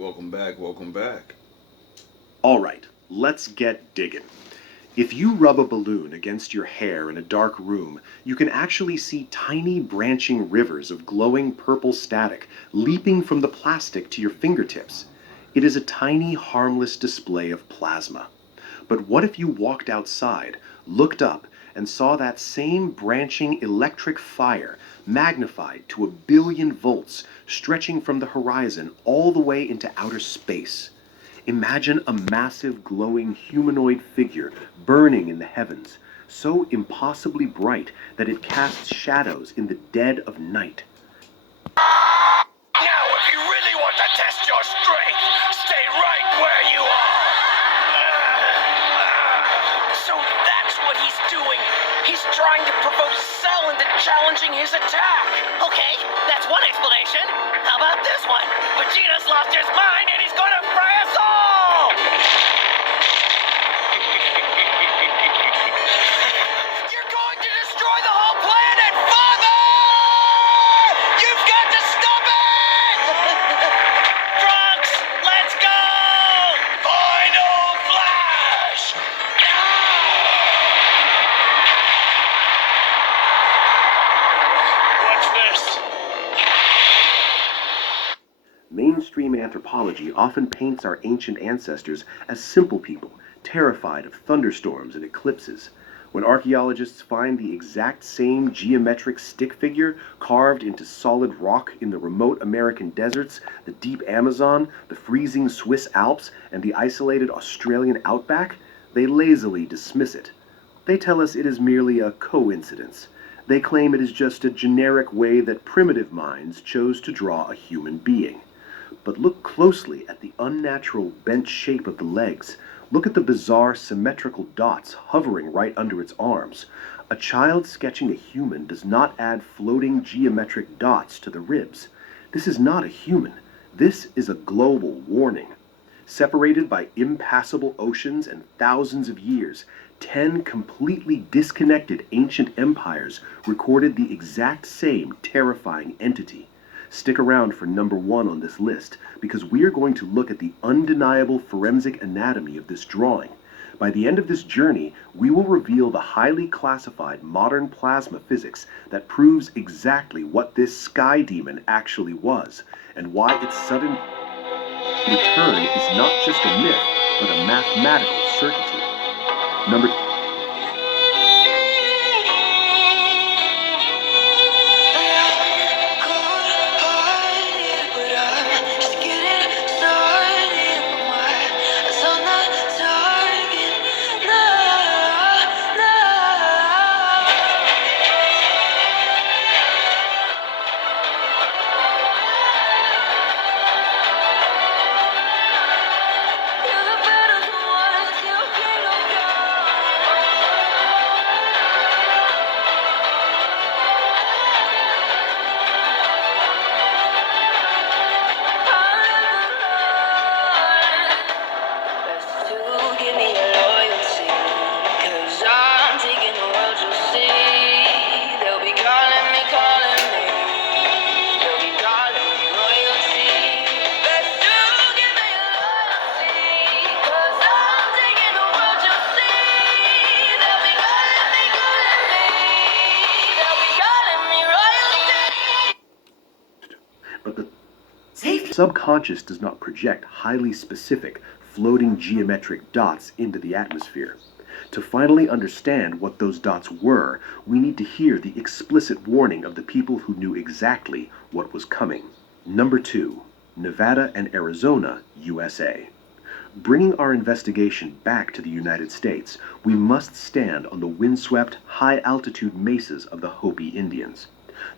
Welcome back, welcome back. Alright, let's get digging. If you rub a balloon against your hair in a dark room, you can actually see tiny branching rivers of glowing purple static leaping from the plastic to your fingertips. It is a tiny, harmless display of plasma. But what if you walked outside, looked up, and saw that same branching electric fire magnified to 1 billion volts stretching from the horizon all the way into outer space? Imagine a massive glowing humanoid figure burning in the heavens, so impossibly bright that it casts shadows in the dead of night. Now, if you really want to test your strength, stay right where you are. So that's what he's doing. He's trying to provoke Cell into challenging his attack. Okay, that's one explanation. How about this one? Vegeta's lost his mind and he's gonna fry us all! You're going to destroy the whole planet, Father! You've got to stop it! Trunks, let's go! Final flash! What's this? Mainstream anthropology often paints our ancient ancestors as simple people, terrified of thunderstorms and eclipses. When archaeologists find the exact same geometric stick figure carved into solid rock in the remote American deserts, the deep Amazon, the freezing Swiss Alps, and the isolated Australian outback, they lazily dismiss it. They tell us it is merely a coincidence. They claim it is just a generic way that primitive minds chose to draw a human being. But look closely at the unnatural bent shape of the legs. Look at the bizarre symmetrical dots hovering right under its arms. A child sketching a human does not add floating geometric dots to the ribs. This is not a human. This is a global warning. Separated by impassable oceans and thousands of years, 10 completely disconnected ancient empires recorded the exact same terrifying entity. Stick around for number 1 on this list, because we are going to look at the undeniable forensic anatomy of this drawing. By the end of this journey, we will reveal the highly classified modern plasma physics that proves exactly what this sky demon actually was, and why its sudden return is not just a myth, but a mathematical certainty. Number But the subconscious does not project highly specific, floating geometric dots into the atmosphere. To finally understand what those dots were, we need to hear the explicit warning of the people who knew exactly what was coming. Number 2. Nevada and Arizona, USA. Bringing our investigation back to the United States, we must stand on the windswept, high-altitude mesas of the Hopi Indians.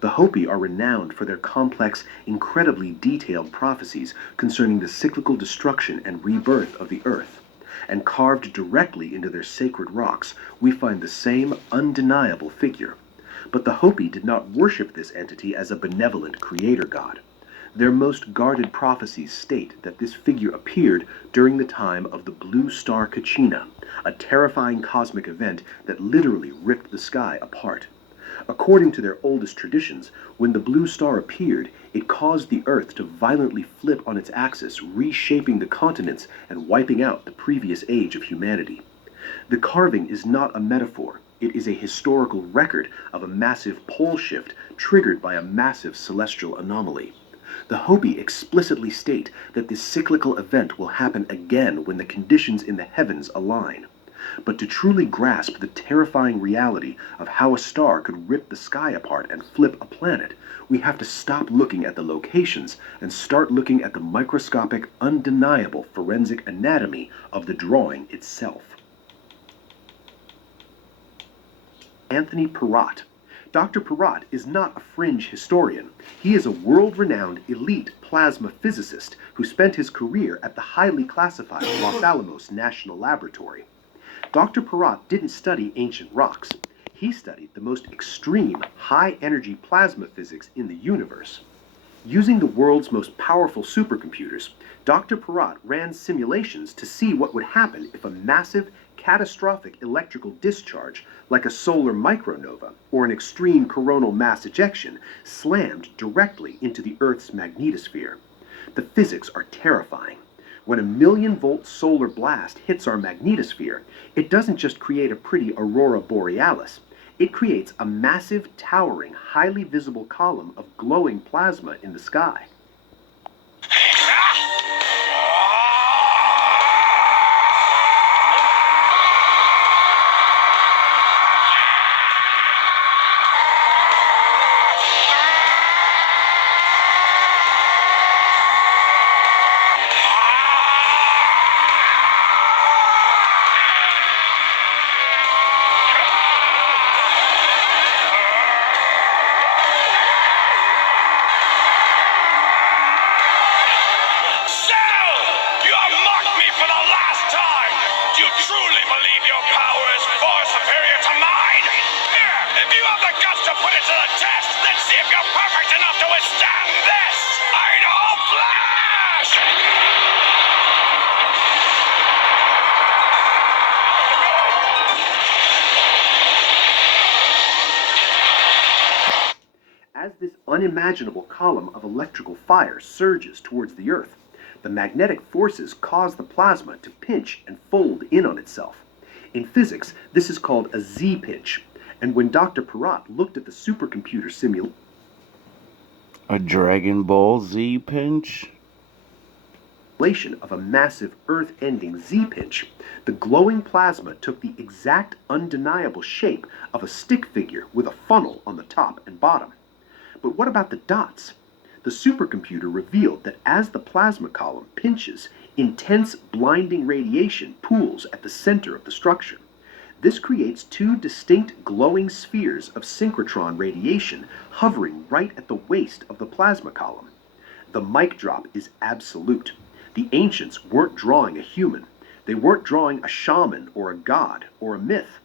The Hopi are renowned for their complex, incredibly detailed prophecies concerning the cyclical destruction and rebirth of the earth. And carved directly into their sacred rocks, we find the same undeniable figure. But the Hopi did not worship this entity as a benevolent creator god. Their most guarded prophecies state that this figure appeared during the time of the blue star Kachina, a terrifying cosmic event that literally ripped the sky apart. According to their oldest traditions, when the blue star appeared, it caused the Earth to violently flip on its axis, reshaping the continents and wiping out the previous age of humanity. The carving is not a metaphor. It is a historical record of a massive pole shift triggered by a massive celestial anomaly. The Hopi explicitly state that this cyclical event will happen again when the conditions in the heavens align. But to truly grasp the terrifying reality of how a star could rip the sky apart and flip a planet, we have to stop looking at the locations and start looking at the microscopic, undeniable forensic anatomy of the drawing itself. Anthony Perrott. Dr. Perrott is not a fringe historian. He is a world-renowned elite plasma physicist who spent his career at the highly classified Los Alamos National Laboratory. Dr. Perrott didn't study ancient rocks. He studied the most extreme, high-energy plasma physics in the universe. Using the world's most powerful supercomputers, Dr. Perrott ran simulations to see what would happen if a massive, catastrophic electrical discharge, like a solar micronova or an extreme coronal mass ejection, slammed directly into the Earth's magnetosphere. The physics are terrifying. When a million-volt solar blast hits our magnetosphere, it doesn't just create a pretty aurora borealis. It creates a massive, towering, highly visible column of glowing plasma in the sky. As this unimaginable column of electrical fire surges towards the Earth, the magnetic forces cause the plasma to pinch and fold in on itself. In physics, this is called a Z-pinch, and when Dr. Perrott looked at the supercomputer simulation, a Dragon Ball Z pinch? Of a massive Earth-ending Z-pinch, the glowing plasma took the exact undeniable shape of a stick figure with a funnel on the top and bottom. But what about the dots? The supercomputer revealed that as the plasma column pinches, intense blinding radiation pools at the center of the structure. This creates two distinct glowing spheres of synchrotron radiation hovering right at the waist of the plasma column. The mic drop is absolute. The ancients weren't drawing a human. They weren't drawing a shaman or a god or a myth.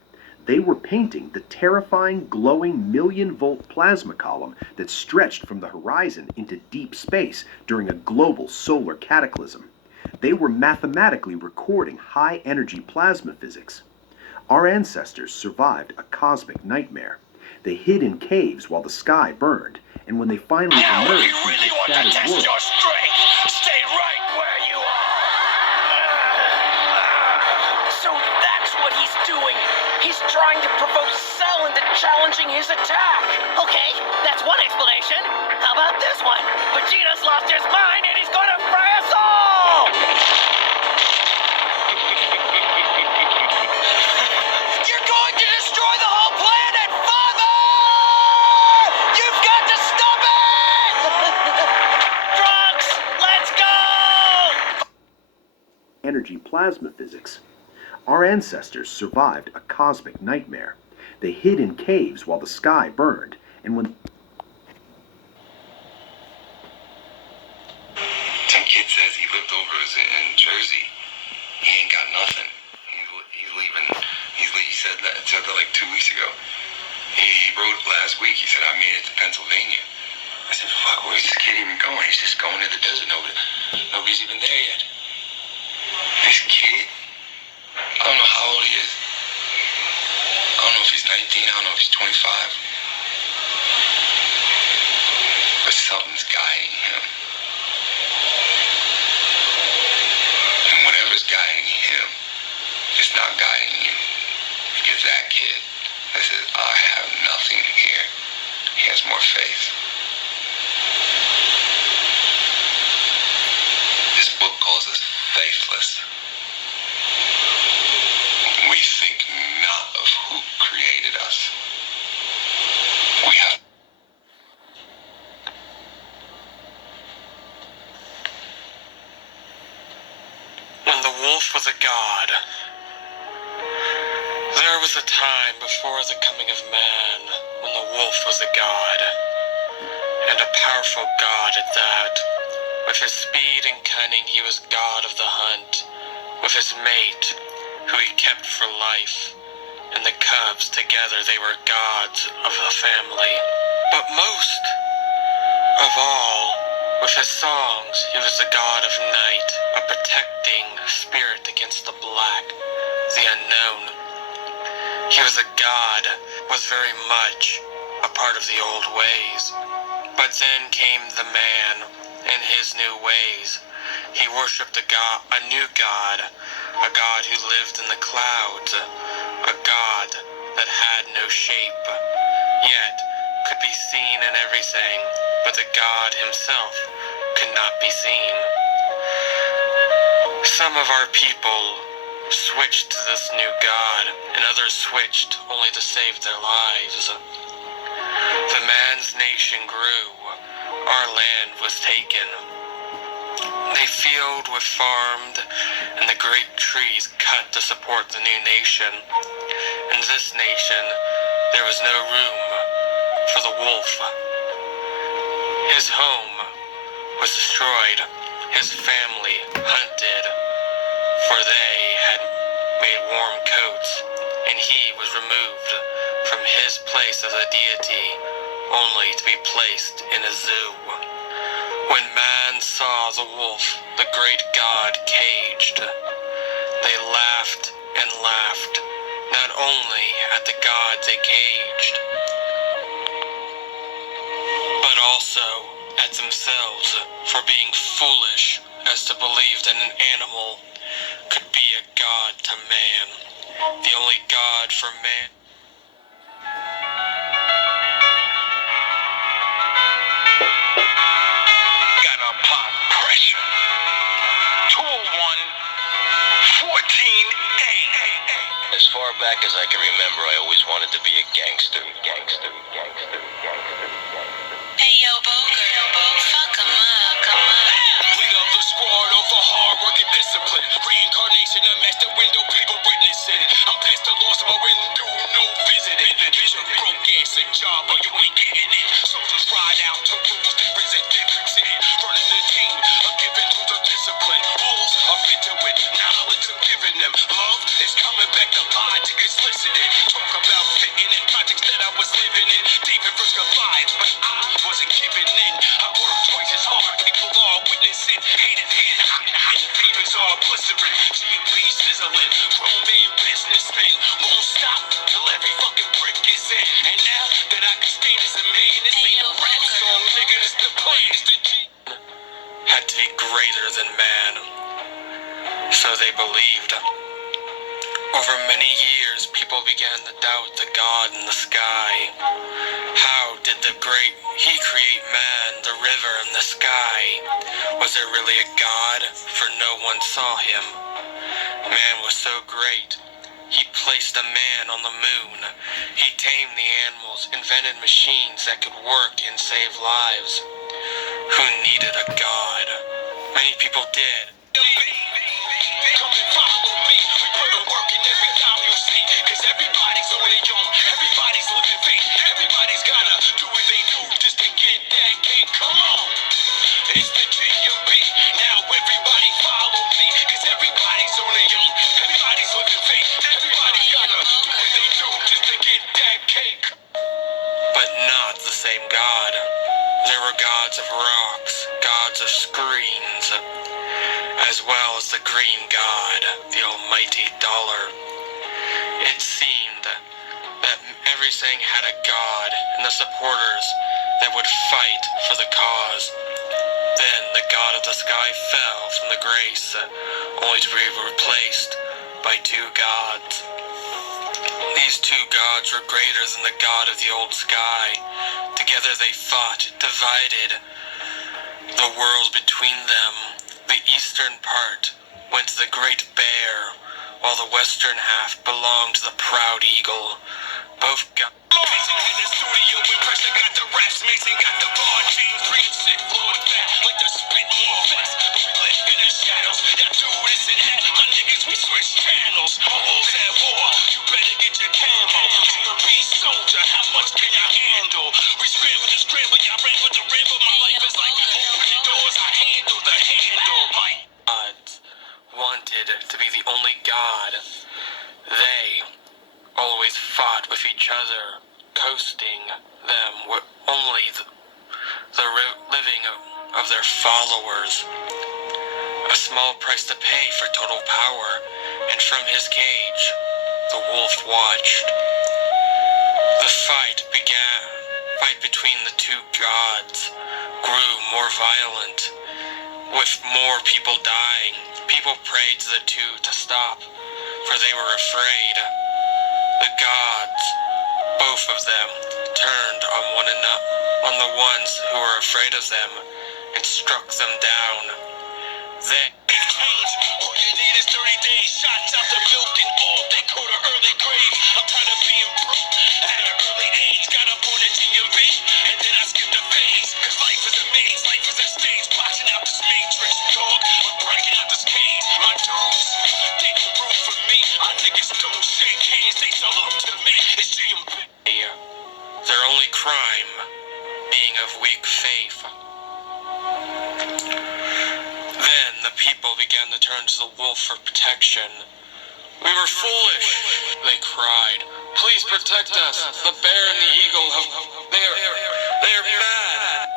They were painting the terrifying, glowing million-volt plasma column that stretched from the horizon into deep space during a global solar cataclysm. They were mathematically recording high-energy plasma physics. Our ancestors survived a cosmic nightmare. They hid in caves while the sky burned, and when they finally emerged from the shattered world, your strength, stay right where you are. So that's what he's doing. He's trying to provoke Cell into challenging his attack. Okay, that's one explanation. How about this one? Vegeta's lost his mind and he's gonna fry us all! You're going to destroy the whole planet, Father! You've got to stop it! Drugs! Let's go! energy plasma physics. Our ancestors survived a cosmic nightmare. They hid in caves while the sky burned, and when some kid says he lived over in Jersey. He ain't got nothing. He's leaving. He said that like 2 weeks ago. He wrote last week. He said, I made it to Pennsylvania. I said, fuck, where's this kid even going? He's just going to the desert. Nobody's even there yet. This kid, I don't know how old he is. I don't know if he's 19. I don't know if he's 25. something's guiding him. And whatever's guiding him is not guiding you. Because that kid that says, I have nothing here, he has more faith. This book calls us faithless. We think not of who created us. We have. When the wolf was a god, there was a time before the coming of man when the wolf was a god, and a powerful god at that. With his speed and cunning, he was god of the hunt. With his mate, who he kept for life, and the cubs together, they were gods of the family. But most of all, with his songs, he was the god of night, a protecting spirit against the black, the unknown. He was a god, was very much a part of the old ways. But then came the man and his new ways. He worshipped a new god, a god who lived in the clouds, a god that had no shape, yet could be seen in everything, but the god himself could not be seen. Some of our people switched to this new god, and others switched only to save their lives. The man's nation grew, our land was taken. They field were farmed, and the great trees cut to support the new nation. In this nation, there was no room for the wolf. His home was destroyed, his family hunted, for they had made warm coats, and he was removed from his place as a deity, only to be placed in a zoo. When man saw the wolf, the great god, caged, they laughed and laughed, not only at the god they caged, but also at themselves for being foolish as to believe that an animal could be a god to man, the only god for man. Got a pop pressure. 201-14A. As far back as I can remember, I always wanted to be a gangster. Hey yo, Boker, fuck 'em up, come on. Lead of the squad over hard work and discipline. Reincarnation, a master window, people witnessing. I'm past the loss of my window, no visiting. Vision broke ass a job, but you ain't getting it. Soldiers ride out to rules, the prison difference in. Running the team, I'm giving to the discipline. Rules are fit to it, knowledge I'm giving them. Love is coming back to logic is listening. Talk about fitting in projects that I was living in. David vs. Goliath, but I wasn't giving in. I work twice as hard, people are witnessing. Hated hand, hot, the papers are blistering. GMB sizzling, grown man businessmen. Won't stop till every fucking brick is in. And now that I can stand as a man, this ain't a rap song, nigga, it's the plan, it's the G. Had to be greater than man, so they believed. Over many years, people began to doubt the God in the sky. How did the great He create man, the river, and the sky? Was there really a God? For no one saw Him. Man was so great. He placed a man on the moon. He tamed the animals, invented machines that could work and save lives. Who needed a God? Many people did. Come and follow me. We put the work in every time you see. Cause everybody's on their own. Everybody's living faith. Everybody's gotta do what they do just to get that cake. Come on. It's the GMB. Now everybody follow me. Cause everybody's on their own. Everybody's living faith. Everybody's gotta do what they do just to get that cake. But not the same God. There were gods of rocks, gods of screens, as well as the green god, the almighty dollar. It seemed that everything had a god, and the supporters that would fight for the cause. Then the god of the sky fell from the grace, only to be replaced by two gods. These two gods were greater than the god of the old sky. Together they fought, divided the world between them. The eastern part went to the great bear, while the western half belonged to the proud eagle. Both gods. Mason in the studio with pressure, got the raps. Mason got the bar, James Green shit flowing back like the spit more fast. But we live in the shadows. Y'all do this and that. My niggas, we switch channels. Almost at war. You better get your camo. GMB soldier, how much can y'all handle? We scramble to scramble, y'all ran with the ramble. My life is like opening doors. I handle the handle. Gods wanted to be the only god. They always fought with each other, coasting them were only the living of their followers. A small price to pay for total power, and from his cage, the wolf watched. The fight between the two gods grew more violent, with more people dying. People prayed to the two to stop, for they were afraid. The gods, both of them, turned on one another, on the ones who were afraid of them, and struck them down. They Change. All you need is 30 days, shots out the milk and all. They go to early grave. I'm tired of being broke at an early age. Got up on the GMB, and then I skipped the phase. Cause life is a maze, life is a stage. Boxing out this matrix, dog. I'm breaking out this cage. My dudes, they don't root for me. My niggas don't shake hands, they salute to me. It's GMB. their only crime being of weak faith. Then the people began to turn to the wolf for protection. "We were foolish," they cried. "Please protect us. The bear and the eagle they are bad."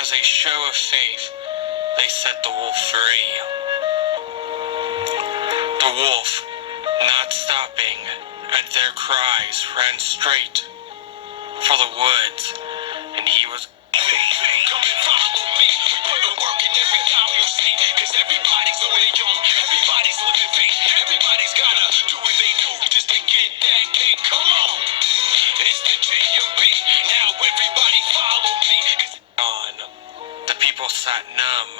As a show of faith, they set the wolf free. The wolf, not stopping at their cries, ran straight for the woods, and he was Come and follow me. We put the work in every time you see. Cause everybody's on their own. Everybody's living faith. Everybody's gotta do what they do just to get that cake. Come on. It's the GMB. Now everybody follow me. gone. The people sat numb.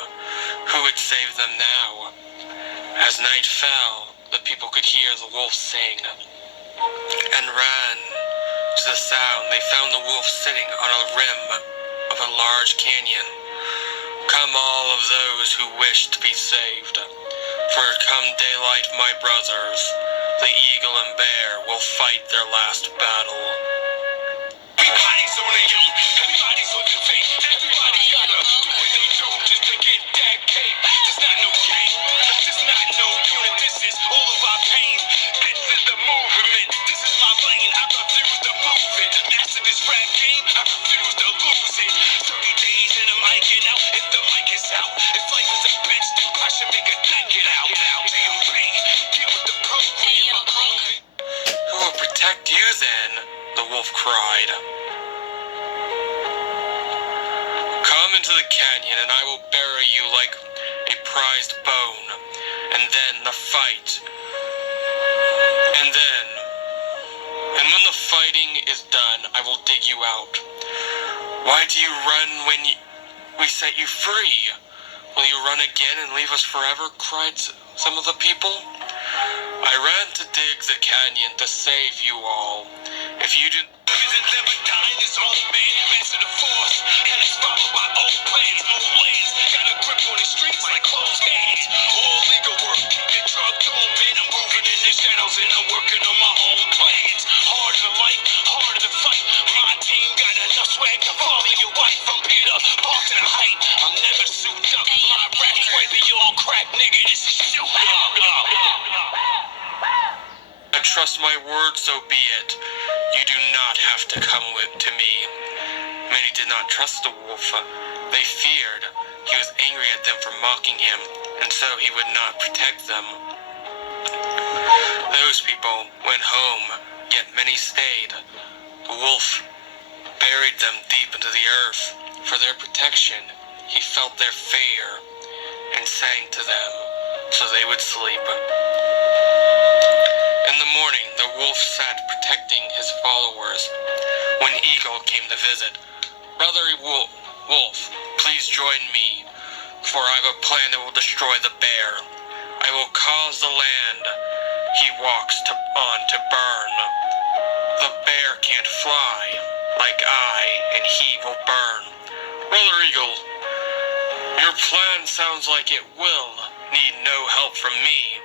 Who would save them now? As night fell, the people could hear the wolf sing, and ran to the sound. They found the wolf sitting on a rim of a large canyon. "Come, all of those who wish to be saved, for come daylight, my brothers, the eagle and bear will fight their last battle." Everybody's on their own. Everybody's living faith. Everybody's gotta do what they do just to get that cake. There's not no game. There's not no unit. This is all of our pain. This is the movement. This is my lane. I refuse to move it. Master this rap game. I refuse to lose it. 30 days and I'm miking out. If the mic is out, if life is a bitch, then I should make a thing get out. GMB, get with the program. "Who will protect you then?" the wolf cried. "Come into the canyon and I will bury you like a prized bone. And then the fight. And when the fighting is done, I will dig you out." "Why do you run when we set you free? Will you run again and leave us forever?" cried some of the people. "I ran to dig the canyon to save you all. If you did..." Isn't never dying his own man, master the force, and it's followed by old plans, old lands, got a grip on the streets like closed hands, all legal work, get drugged on, man, I'm moving in the shadows and I'm working on my own plans, harder to life, harder to fight, my team got enough swag to follow your wife, I'm Peter, Park to the height, I'm never souped up, my rap's way beyond crack, nigga, this is shoot up. "I trust my word, so be it. You do not have to come to me." Many did not trust the wolf. They feared he was angry at them for mocking him, and so he would not protect them. Those people went home, yet many stayed. The wolf buried them deep into the earth. For their protection, he felt their fear and sang to them so they would sleep. In the morning, the wolf sat protecting his followers when Eagle came to visit. Brother Wolf, please join me, for I have a plan that will destroy the bear. I will cause the land he walks on to burn. The bear can't fly like I, and he will burn. Brother Eagle, your plan sounds like it will need no help from me.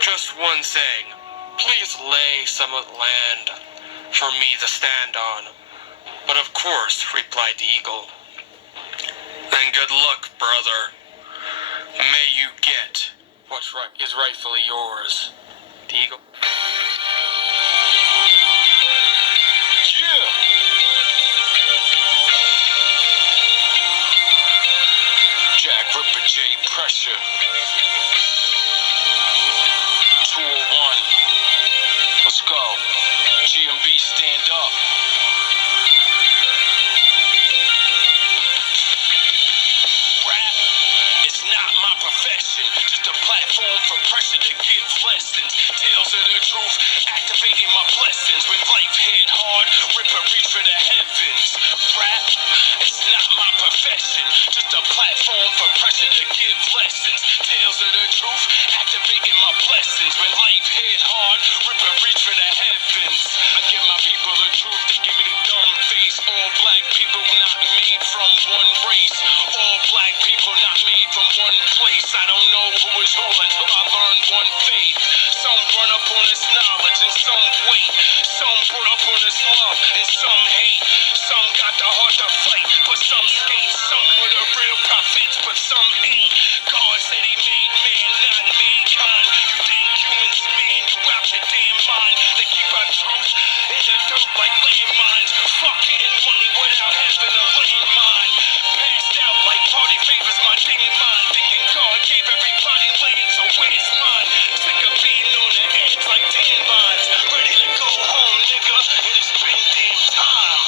Just one thing. Please lay some land for me to stand on. But of course, replied the eagle. Then good luck, brother. May you get what is rightfully yours. The eagle. Yeah. Jack Ripper J Pressure. 201. Let's go. GMB stand up. Rap is not my profession, just a platform for pressure to give lessons. Tales of the truth, activating my blessings. When life hit hard, Ripper reach for the heavens. Rap is not my profession, just a platform for pressure to give lessons. Tales of the truth, activating my blessings. When life hit hard, Ripper reach for the heavens. I give my people the truth, they give me the dumb face. All black people not made from one race. All black people not made from one place. I don't know who is who until I learn one faith. Some run up on this knowledge and some wait. Some put up on this love and some hate. Some got the heart to fight, but some skate. Some were the real prophets, but some ain't. God said he made man, not mankind. You think humans man, you out your damn mind. They keep our truth in the dirt like landmines. Fuck getting money without having a landmine. Passed out like party favors, my damn mind. Thinking God gave everybody land, so where's mine? Sick of being on the edge like landmines. Ready to go home, nigga, and it's been damn time.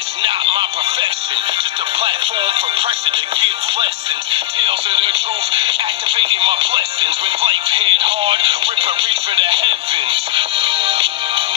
It's not my profession, just a platform for pressure to give lessons. Tales of the truth, activating my blessings. When life hit hard, Ripper reach for the heavens.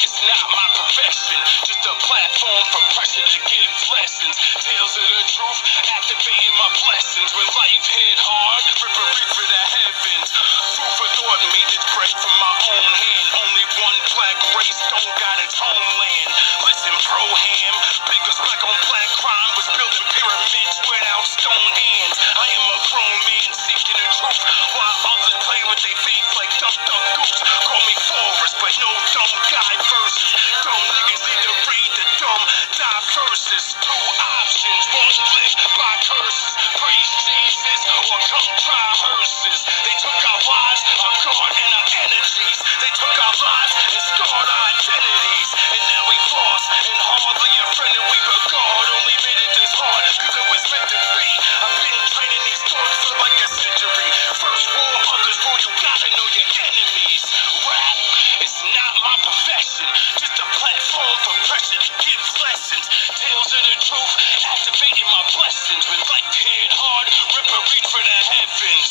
It's not my profession, just a platform for pressure to give lessons. Tales of the truth, activating my blessings. When life hit hard, Ripper reach for the heavens. Food for thought made this bread from my own hand. Only one black race don't got its homeland. Listen, pro-ham, biggest black on black crime was building pyramids without stone hands. I am a grown man seeking the truth, while others play with their faith like Duck Duck Goose. Call me Forrest, but no dumb guy verses. Dumb niggas need to read the dumb die verses. Two options, one live by curses. Praise Jesus or come try hearses. They took our lives, our God, and our energies. They took our lives and scarred our identities. And now we lost and hardly a friend that we regard. Only made it this hard cause it was meant to be. I've been training these thoughts for like a century. First war, others rule, you gotta know your enemies. Rap is not my profession, just a platform for pressure to give lessons. Tales of the truth, activating my blessings. When life hit hard, Ripper reach for the heavens.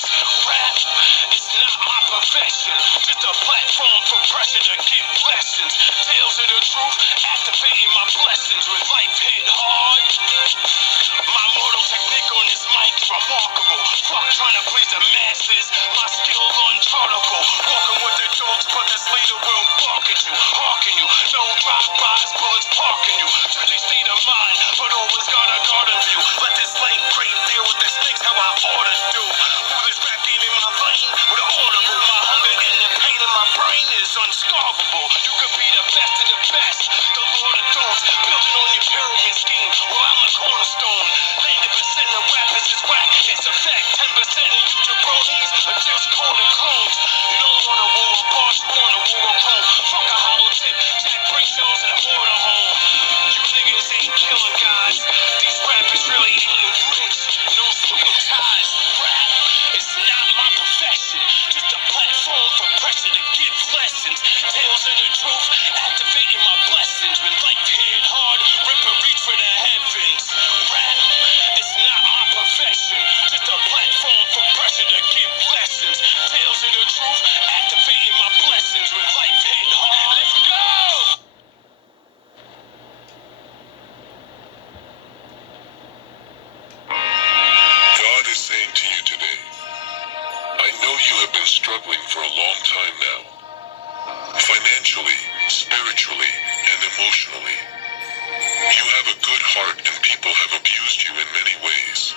Rap is not my profession, just a platform for pressure to give lessons. Tales of the truth, activating my blessings. When life hit hard, my mortal technique on this mic is remarkable. Fuck trying to please the masses, my skill unchartable. Walking with the dogs, but this leader will bark at you, harken you. No drive-bys, bullets parking you. Judging state of mind, but always got a garden view. Let this late great deal with the snakes how I ought to do. Move this rap game in my lane with an audible. My hunger and the pain in my brain is unscarvable. You could be the best of the best, the Lord of Thorns, building on your pyramid scheme. Well, I'm the cornerstone. 90% of rappers is whack, it's a fact. 10% of you jabronis are profession. Just a platform for pressure to give lessons. Tales of the truth, activating my blessings when life hit hard. Let's go! God is saying to you today, I know you have been struggling for a long time now. Financially, spiritually, and emotionally. You have a good heart and people have abused you in many ways.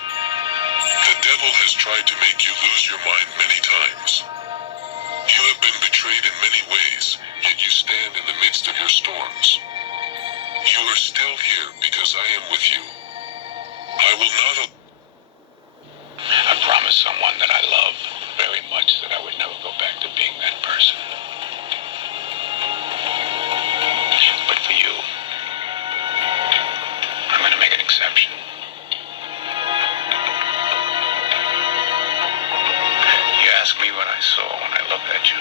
The devil has tried to make you lose your mind many times. You have been betrayed in many ways, yet you stand in the midst of your storms. You are still here because I am with you. I will not. I promised someone that I love very much that I would never go back to being that person. But for you, I'm going to make an exception. You asked me what I saw when I looked at you.